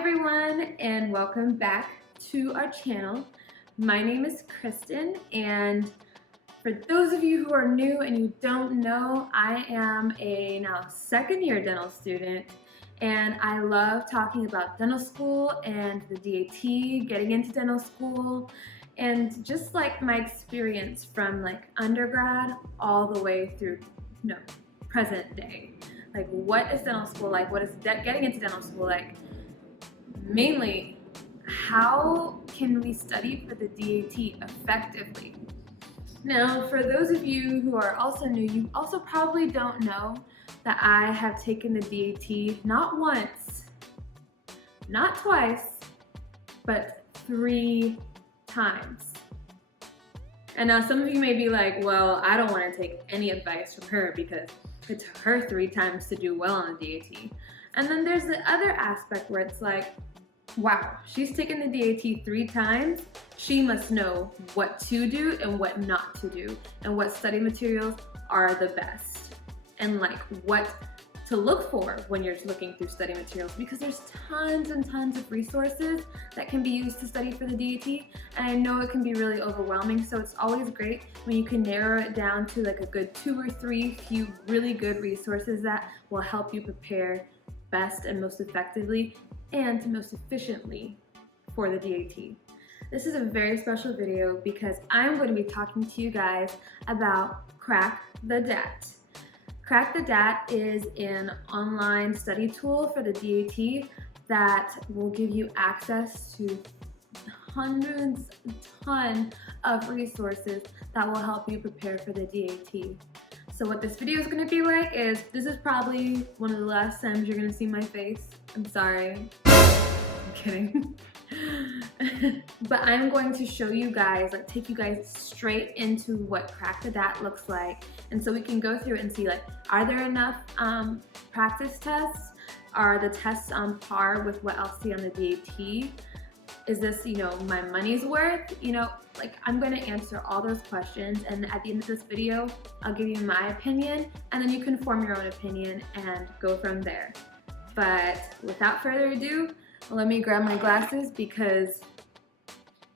everyone, and welcome back to our channel. My name is Kristen, and for those of you who are new and you don't know, I am a now second-year dental student, and I love talking about dental school and the DAT, getting into dental school, and just like my experience from like undergrad all the way through present day. Like, what is dental school like? What is getting into dental school like? Mainly, how can we study for the DAT effectively? Now, for those of you who are also new, you also probably don't know that I have taken the DAT not once, not twice, but 3 times. And now some of you may be like, well, I don't want to take any advice from her because it took her 3 times to do well on the DAT. And then there's the other aspect where it's like, wow, she's taken the DAT 3 times. She must know what to do and what not to do, and what study materials are the best, and like what to look for when you're looking through study materials, because there's tons and tons of resources that can be used to study for the DAT, and I know it can be really overwhelming, so it's always great when you can narrow it down to like a good 2 or 3 few really good resources that will help you prepare best and most effectively and most efficiently for the DAT. This is a very special video because I'm going to be talking to you guys about Crack the DAT. Crack the DAT is an online study tool for the DAT that will give you access to hundreds, a ton of resources that will help you prepare for the DAT. So what this video is going to be like is, this is probably one of the last times you're going to see my face. I'm sorry. I'm kidding. But I'm going to show you guys, like take you guys straight into what Crack the DAT looks like. And so we can go through it and see, like, are there enough practice tests? Are the tests on par with what I'll see on the DAT? Is this, my money's worth? Like, I'm going to answer all those questions, and at the end of this video, I'll give you my opinion, and then you can form your own opinion and go from there. But without further ado, let me grab my glasses because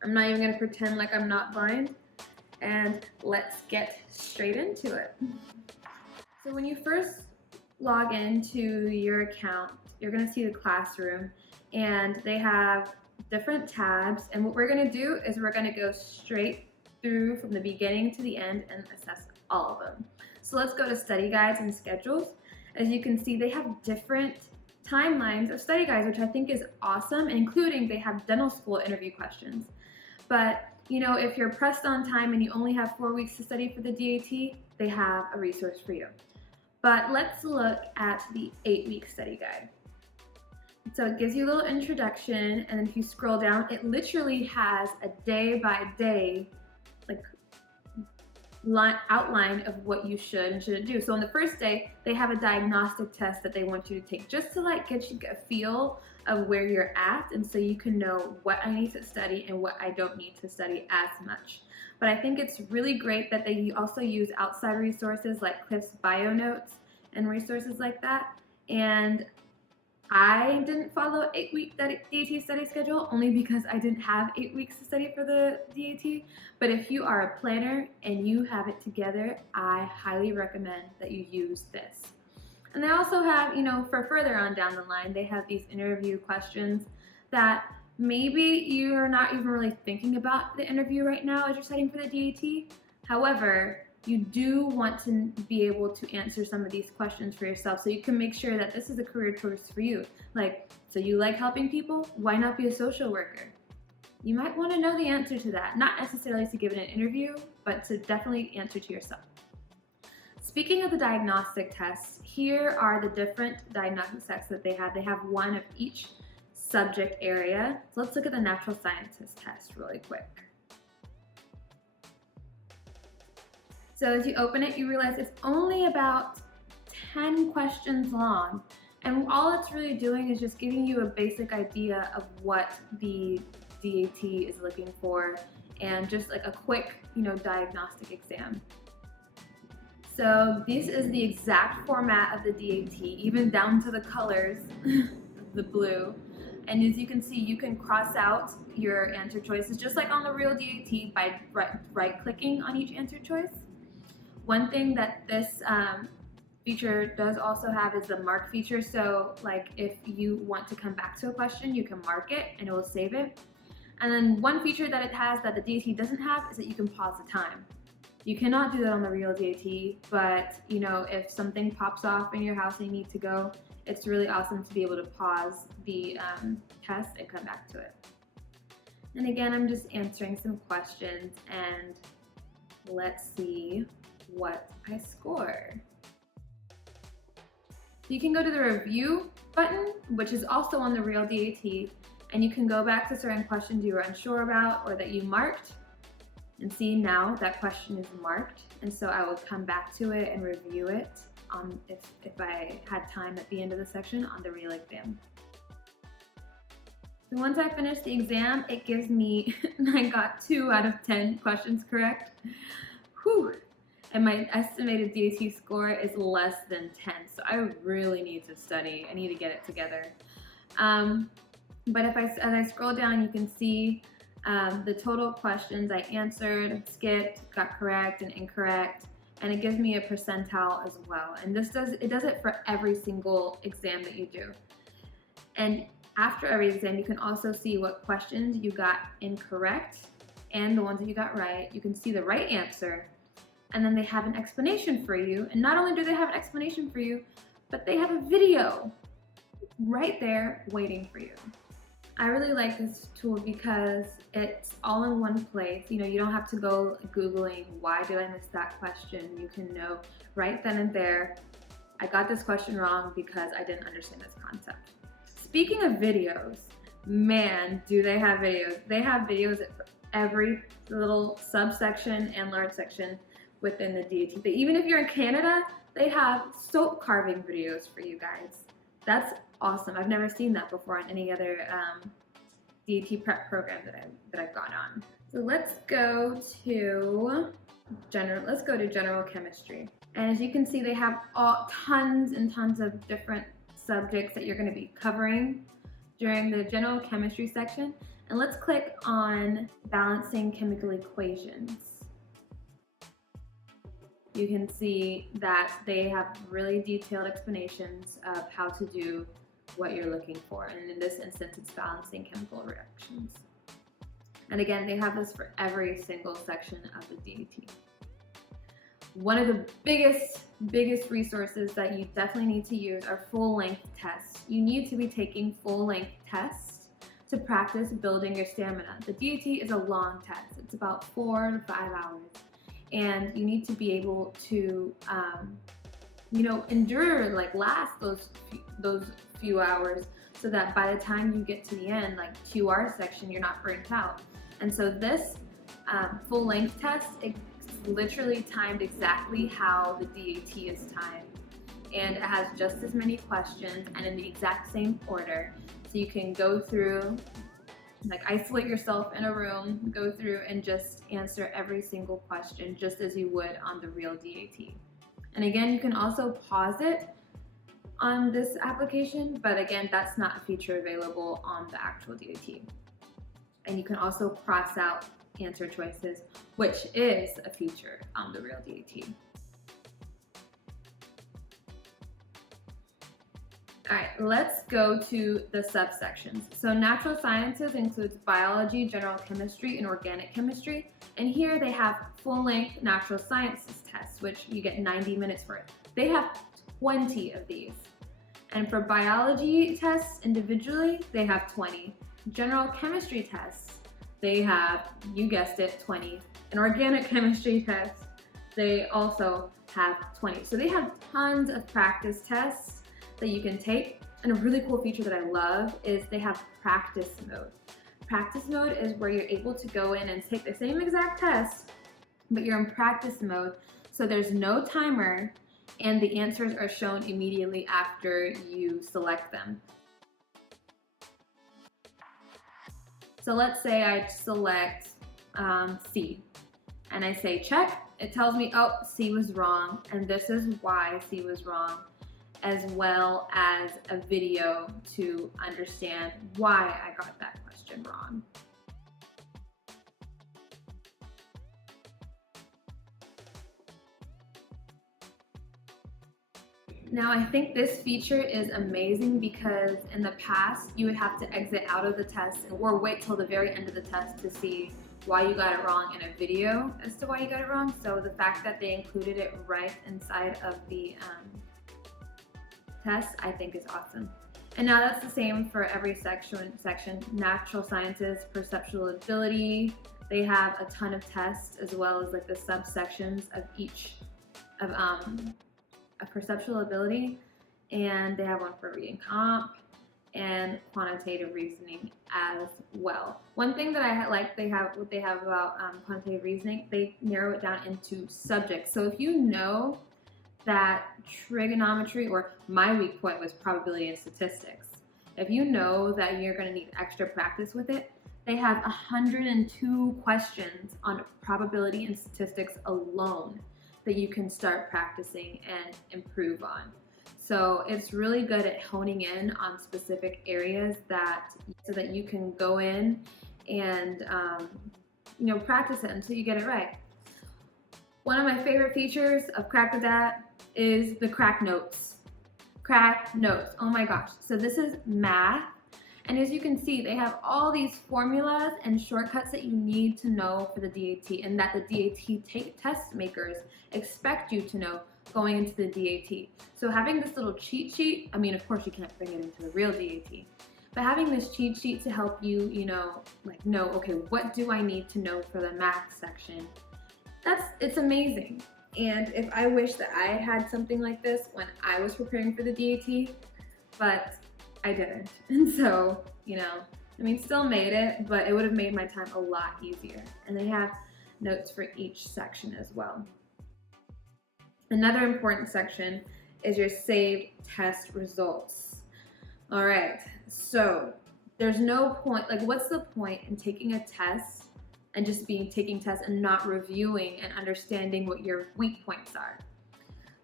I'm not even going to pretend like I'm not blind, and let's get straight into it. So when you first log into your account, you're going to see the classroom, and they have different tabs, and what we're going to do is we're going to go straight through from the beginning to the end and assess all of them. So let's go to study guides and schedules. As you can see, they have different timelines of study guides, which I think is awesome, including they have dental school interview questions. But if you're pressed on time and you only have 4 weeks to study for the DAT, they have a resource for you. But let's look at the 8-week study guide. So it gives you a little introduction, and then if you scroll down, it literally has a day-by-day outline of what you should and shouldn't do. So on the first day, they have a diagnostic test that they want you to take just to get you a feel of where you're at, and so you can know what I need to study and what I don't need to study as much. But I think it's really great that they also use outside resources like Cliff's bio notes and resources like that. And I didn't follow 8-week DAT study schedule only because I didn't have 8 weeks to study for the DAT. But if you are a planner and you have it together, I highly recommend that you use this. And they also have, for further on down the line, they have these interview questions that maybe you're not even really thinking about the interview right now as you're studying for the DAT. However, you do want to be able to answer some of these questions for yourself so you can make sure that this is a career choice for you. Like, so you like helping people? Why not be a social worker? You might want to know the answer to that, not necessarily to give it an interview, but to definitely answer to yourself. Speaking of the diagnostic tests, here are the different diagnostic tests that they have. They have one of each subject area. So let's look at the natural sciences test really quick. So as you open it, you realize it's only about 10 questions long. And all it's really doing is just giving you a basic idea of what the DAT is looking for, and just like a quick, diagnostic exam. So this is the exact format of the DAT, even down to the colors, the blue. And as you can see, you can cross out your answer choices just like on the real DAT by right-clicking on each answer choice. One thing that this feature does also have is the mark feature. So like if you want to come back to a question, you can mark it and it will save it. And then one feature that it has that the DAT doesn't have is that you can pause the time. You cannot do that on the real DAT, but you know, if something pops off in your house and you need to go, it's really awesome to be able to pause the test and come back to it. And again, I'm just answering some questions, and let's see what I score. So you can go to the review button, which is also on the real DAT, and you can go back to certain questions you were unsure about or that you marked, and see now that question is marked, and so I will come back to it and review it if I had time at the end of the section on the real exam. So once I finish the exam, it gives me, I got 2 out of 10 questions correct. Whew. And my estimated DAT score is less than 10, so I really need to study. I need to get it together. But as I scroll down, you can see the total questions I answered, skipped, got correct and incorrect, and it gives me a percentile as well. And it does it for every single exam that you do. And after every exam, you can also see what questions you got incorrect and the ones that you got right. You can see the right answer, and then they have an explanation for you. And not only do they have an explanation for you, but they have a video right there waiting for you. I really like this tool because it's all in one place. You know, you don't have to go Googling, why did I miss that question? You can know right then and there, I got this question wrong because I didn't understand this concept. Speaking of videos, man, do they have videos. They have videos for every little subsection and large section within the DAT. But even if you're in Canada, they have soap carving videos for you guys. That's awesome. I've never seen that before on any other DAT prep program that I've gone on. So let's go to general chemistry. And as you can see, they have tons and tons of different subjects that you're going to be covering during the general chemistry section. And let's click on balancing chemical equations. You can see that they have really detailed explanations of how to do what you're looking for. And in this instance, it's balancing chemical reactions. And again, they have this for every single section of the DAT. One of the biggest resources that you definitely need to use are full-length tests. You need to be taking full-length tests to practice building your stamina. The DAT is a long test. It's about 4 to 5 hours. And you need to be able to, endure, last those few hours, so that by the time you get to the end, like QR section, you're not burnt out. And so this full-length test, it's literally timed exactly how the DAT is timed. And it has just as many questions and in the exact same order. So you can go through, isolate yourself in a room, go through and just answer every single question just as you would on the real DAT. And again, you can also pause it on this application, but again, that's not a feature available on the actual DAT. And you can also cross out answer choices, which is a feature on the real DAT. All right, let's go to the subsections. So natural sciences includes biology, general chemistry, and organic chemistry. And here they have full-length natural sciences tests, which you get 90 minutes for it. They have 20 of these. And for biology tests individually, they have 20. General chemistry tests, they have, you guessed it, 20. And organic chemistry tests, they also have 20. So they have tons of practice tests that you can take. And a really cool feature that I love is they have practice mode. Practice mode is where you're able to go in and take the same exact test, but you're in practice mode. So there's no timer and the answers are shown immediately after you select them. So let's say I select C and I say check. It tells me, oh, C was wrong, and this is why C was wrong. as well as a video to understand why I got that question wrong. Now, I think this feature is amazing because in the past, you would have to exit out of the test or wait till the very end of the test to see why you got it wrong in a video as to why you got it wrong. So the fact that they included it right inside of the test, I think is awesome. And now that's the same for every section. Natural sciences, perceptual ability, they have a ton of tests as well as like the subsections of each of perceptual ability, and they have one for reading comp and quantitative reasoning as well. One thing that I like what they have about quantitative reasoning, they narrow it down into subjects. So if you know that trigonometry, or my weak point was probability and statistics, if you know that you're going to need extra practice with it, they have 102 questions on probability and statistics alone that you can start practicing and improve on. So it's really good at honing in on specific areas so that you can go in and practice it until you get it right. One of my favorite features of Crack the DAT is the Crack Notes. Crack Notes, oh my gosh. So this is math, and as you can see, they have all these formulas and shortcuts that you need to know for the DAT, and that the DAT test makers expect you to know going into the DAT. So having this little cheat sheet, I mean, of course you can't bring it into the real DAT, but having this cheat sheet to help you, know, okay, what do I need to know for the math section? It's amazing. And if I wish that I had something like this when I was preparing for the DAT, but I didn't. And so, still made it, but it would have made my time a lot easier. And they have notes for each section as well. Another important section is your saved test results. All right, so there's no point, what's the point in taking a test and just taking tests and not reviewing and understanding what your weak points are?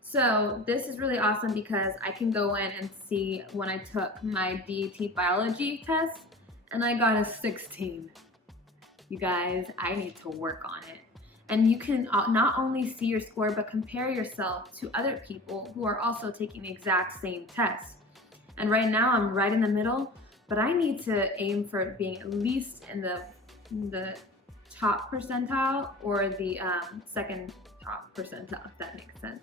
So this is really awesome because I can go in and see when I took my DAT biology test and I got a 16. You guys, I need to work on it. And you can not only see your score, but compare yourself to other people who are also taking the exact same test. And right now I'm right in the middle, but I need to aim for being at least in the top percentile or the second top percentile, if that makes sense.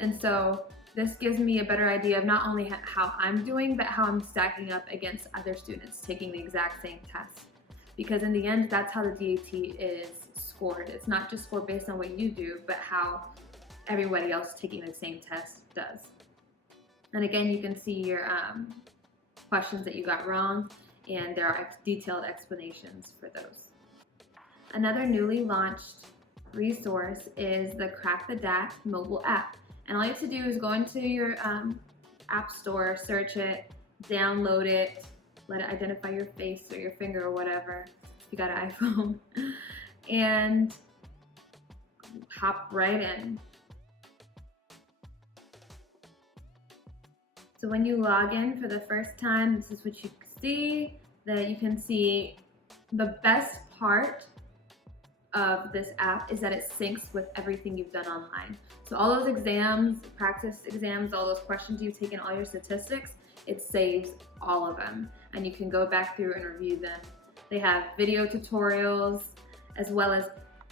And so this gives me a better idea of not only how I'm doing, but how I'm stacking up against other students taking the exact same test. Because in the end, that's how the DAT is scored. It's not just scored based on what you do, but how everybody else taking the same test does. And again, you can see your questions that you got wrong, and there are detailed explanations for those. Another newly launched resource is the Crack the DAT mobile app. And all you have to do is go into your app store, search it, download it, let it identify your face or your finger or whatever, if you got an iPhone, and hop right in. So when you log in for the first time, this is what you see. That you can see the best part of this app is that it syncs with everything you've done online. So all those exams, practice exams, all those questions you've taken, all your statistics, it saves all of them. And you can go back through and review them. They have video tutorials, as well as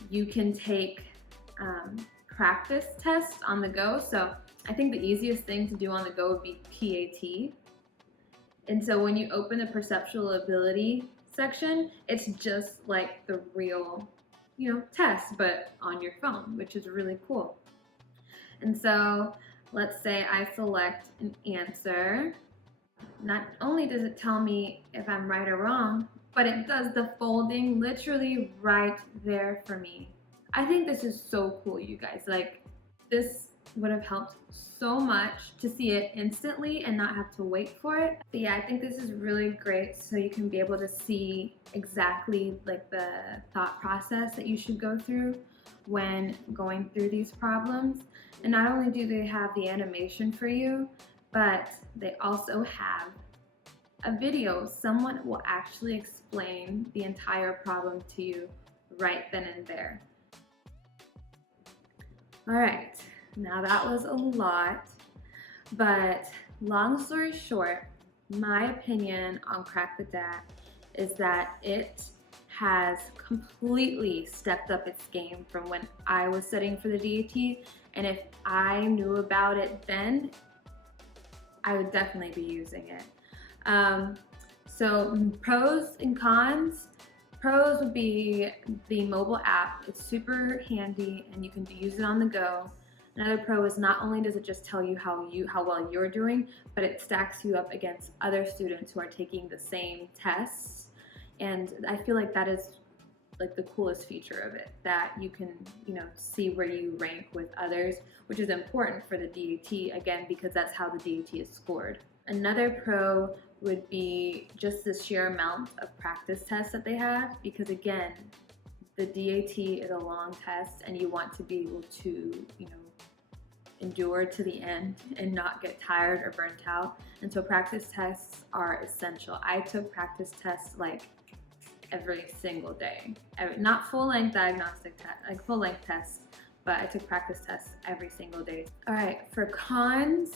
you can take practice tests on the go. So I think the easiest thing to do on the go would be PAT. And so when you open the perceptual ability section, it's just like the real test, but on your phone, which is really cool. And so let's say I select an answer. Not only does it tell me if I'm right or wrong, but it does the folding literally right there for me. I think this is so cool, you guys. This would have helped so much to see it instantly and not have to wait for it. But yeah, I think this is really great, so you can be able to see exactly the thought process that you should go through when going through these problems. And not only do they have the animation for you, but they also have a video. Someone will actually explain the entire problem to you right then and there. All right, now that was a lot, but long story short, my opinion on Crack the DAT is that it has completely stepped up its game from when I was studying for the DAT, and if I knew about it then, I would definitely be using it. So pros and cons. Pros would be the mobile app. It's super handy and you can use it on the go. Another pro is not only does it just tell you how well you're doing, but it stacks you up against other students who are taking the same tests. And I feel like that is like the coolest feature of it, that you can, see where you rank with others, which is important for the DAT, again, because that's how the DAT is scored. Another pro would be just the sheer amount of practice tests that they have, because again, the DAT is a long test and you want to be able to, endure to the end and not get tired or burnt out. And so practice tests are essential. I took practice tests like every single day. Not full-length diagnostic test, like full-length tests, but I took practice tests every single day. All right, for cons,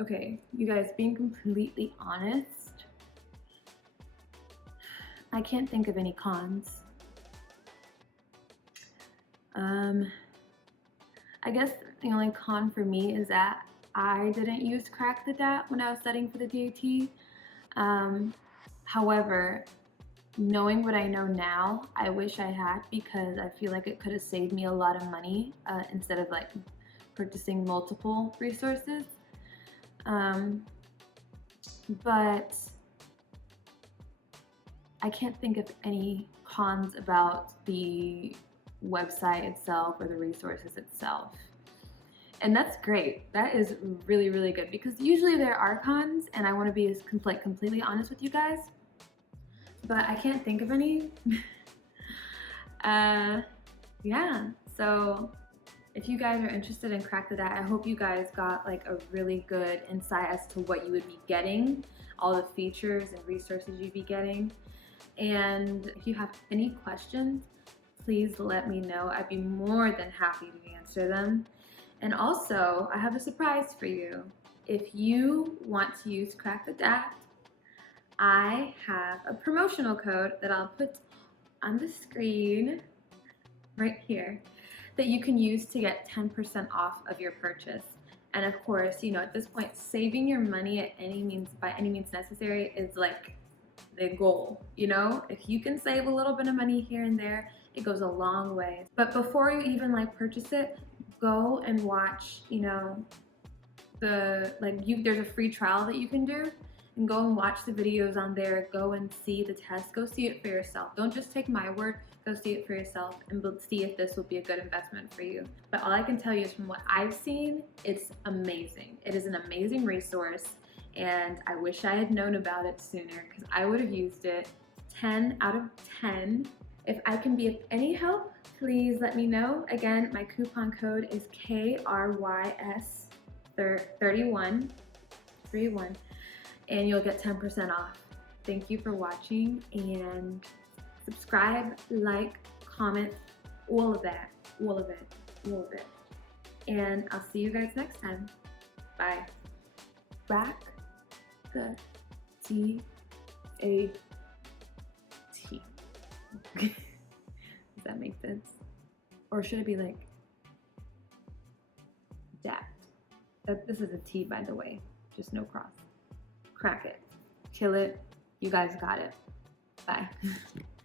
okay, you guys, being completely honest, I can't think of any cons. I guess the only con for me is that I didn't use Crack the DAT when I was studying for the DAT. However, knowing what I know now, I wish I had, because I feel like it could have saved me a lot of money instead of like purchasing multiple resources. But I can't think of any cons about the website itself or the resources itself. And that's great. That is really, really good, because usually there are cons and I want to be completely honest with you guys, but I can't think of any. Yeah, so if you guys are interested in Crack the DAT, I hope you guys got like a really good insight as to what you would be getting, all the features and resources you'd be getting. And if you have any questions, please let me know. I'd be more than happy to answer them. And also, I have a surprise for you. If you want to use Crack the DAT, I have a promotional code that I'll put on the screen right here that you can use to get 10% off of your purchase. And of course, at this point, saving your money by any means necessary is like the goal. If you can save a little bit of money here and there, it goes a long way. But before you even purchase it, go and watch, there's a free trial that you can do, and go and watch the videos on there. Go and see the test. Go see it for yourself. Don't just take my word. Go see it for yourself and see if this will be a good investment for you. But all I can tell you is from what I've seen, it's amazing. It is an amazing resource, and I wish I had known about it sooner, because I would have used it. 10 out of 10. If I can be of any help, please let me know. Again, my coupon code is KRYS31, and you'll get 10% off. Thank you for watching, and subscribe, like, comment, all of that, all of it. And I'll see you guys next time. Bye. Crack the DAT. Does that make sense? Or should it be like DAT? This is a T, by the way, just no cross. Crack it, kill it, you guys got it. Bye.